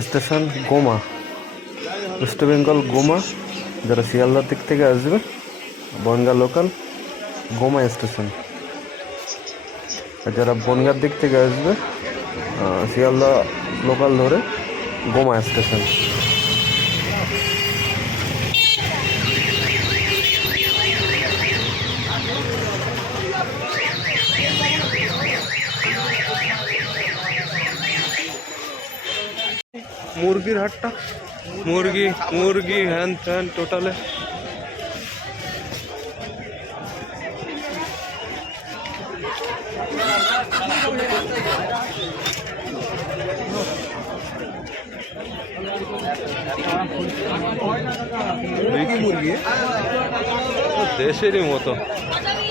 Station Guma, West Bengal Guma, যারা শিয়ালদার দিক থেকে আসবে, বনগা লোকাল, গোমা স্টেশন। আর যারা বনগার দিক থেকে আসবে শিয়ালদা লোকাল ধরে গোমা স্টেশন। মুরগির হাটটা? মুরগি মুরগি হ্যান ত্যান টোটালে। মুরগি দেশেরই মতো।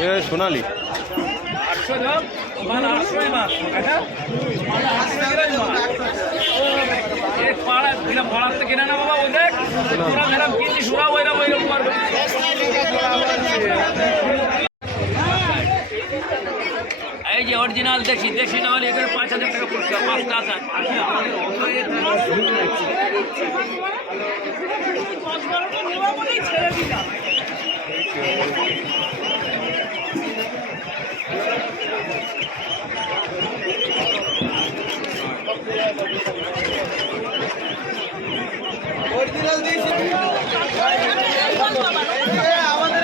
এ সোনালি। আটশো পাড়ার থেকে কিনে না বাবা ওদের? তোরা মেরাম কিনছিস ওরা ওইরকম ওইরকম এই যে অরিজিনাল দেখি দেখি না হলে এখানে পাঁচ হাজার টাকা পুরস্কার পাঁচটা আছে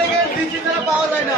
এখানে দিচ্ছি সেটা পাওয়া যায় না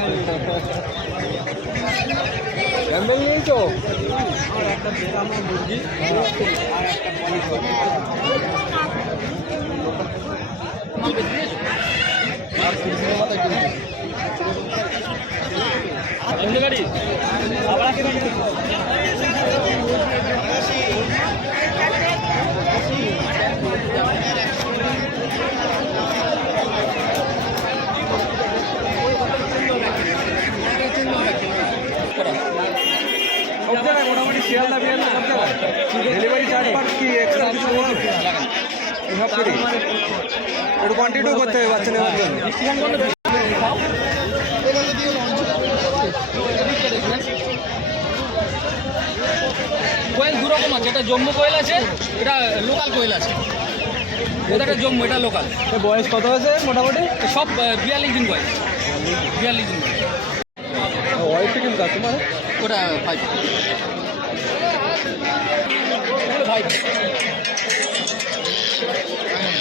ডিম দিয়ে ক্যাম্বেল একটা এমনি গাড়ি আবার কিনে সব জায়গায় মোটামুটি শিয়ালদা বিয়ালদা সব জায়গায় ডেলিভারি চার্জ পার কি এক্সট্রা কিছু বলবে সব করি একটু কোয়ান্টিটিও করতে হবে বাচ্চা নেওয়ার জন্য কোয়েল দু রকম আছে। এটা জম্মু কোয়েল আছে এটা লোকাল কোয়েল আছে। এটা একটা জম্মু এটা লোকাল। বয়স কত হয়েছে মোটামুটি? সব বিয়াল্লিশ দিন বয়স। বিয়াল্লিশ দিন বয়স। ওয়াইফটা কিন্তু আছে মানে ওটা ফাইভ ফাইভ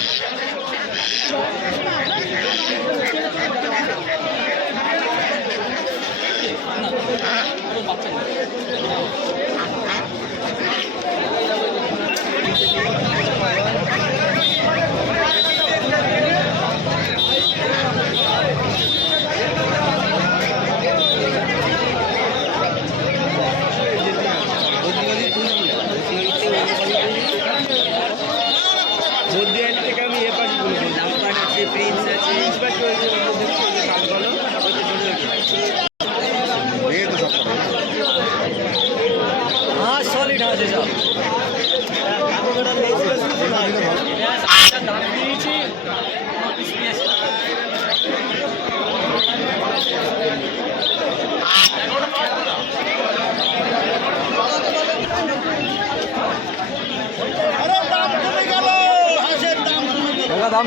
Thank you. দাম দিয়েছি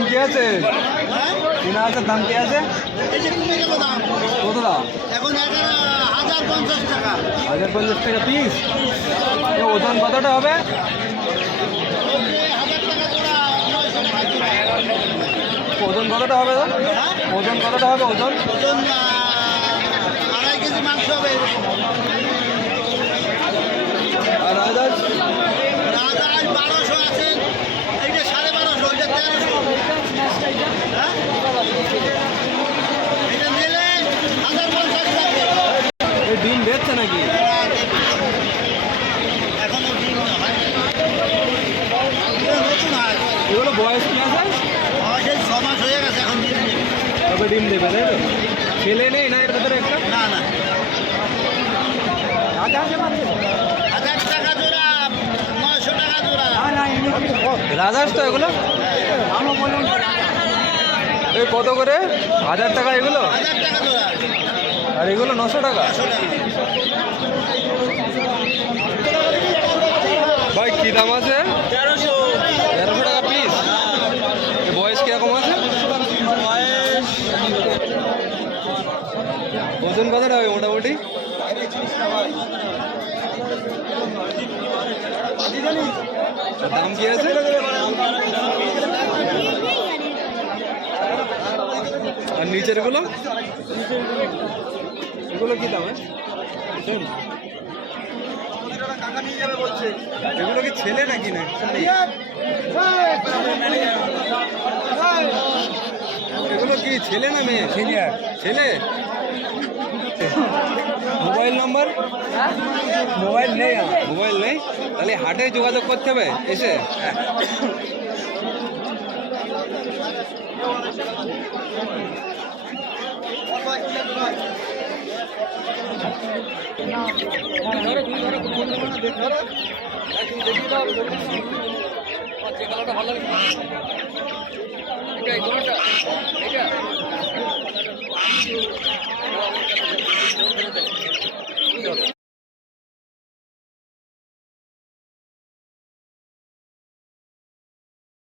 কি আছে? তিন হাজার দাম কি আছে? কত দাম? এখন হাজার পঞ্চাশ টাকা পিস ওজন কতটা হবে? ওজন কতটা হবে দাদা? ওজন কতটা হবে ওজন? ওজন আড়াই কেজি মাংস হবে আর হাজার রাজা আজ বারোশো আছে। এইটা সাড়ে বারোশো ওইটা তেরোশো। হ্যাঁ এটা নিলে হাজার পঞ্চাশ থাকবে এই ডিম বেচছে নাকি এখনও ডিম হয় কবে ডিম দেবে। তাই তো? ছেলে নেই না এর ভেতরে একটা? না না। হাজার টাকা জোড়া নয়শো টাকা জোড়া। রাজাস তো এগুলো? এই কত করে? হাজার টাকা এগুলো? টাকা আর এগুলো নশো টাকা? নশো টাকা। ভাই কি দাম আছে তেরোশো তেরোশো টাকা পিস বয়স কীরকম আছে ওজন কতটা হবে মোটামুটি দাম কি আছে আর নিচেরগুলো? এগুলো কি দাম Same? এগুলো কি ছেলে নাকি না? এগুলো কি ছেলে না মেয়ে? ছেলে? মোবাইল মোবাইল নেই মোবাইল নেই? তাহলে হাটে যোগাযোগ করতে হবে এসে? ভালো। লাগে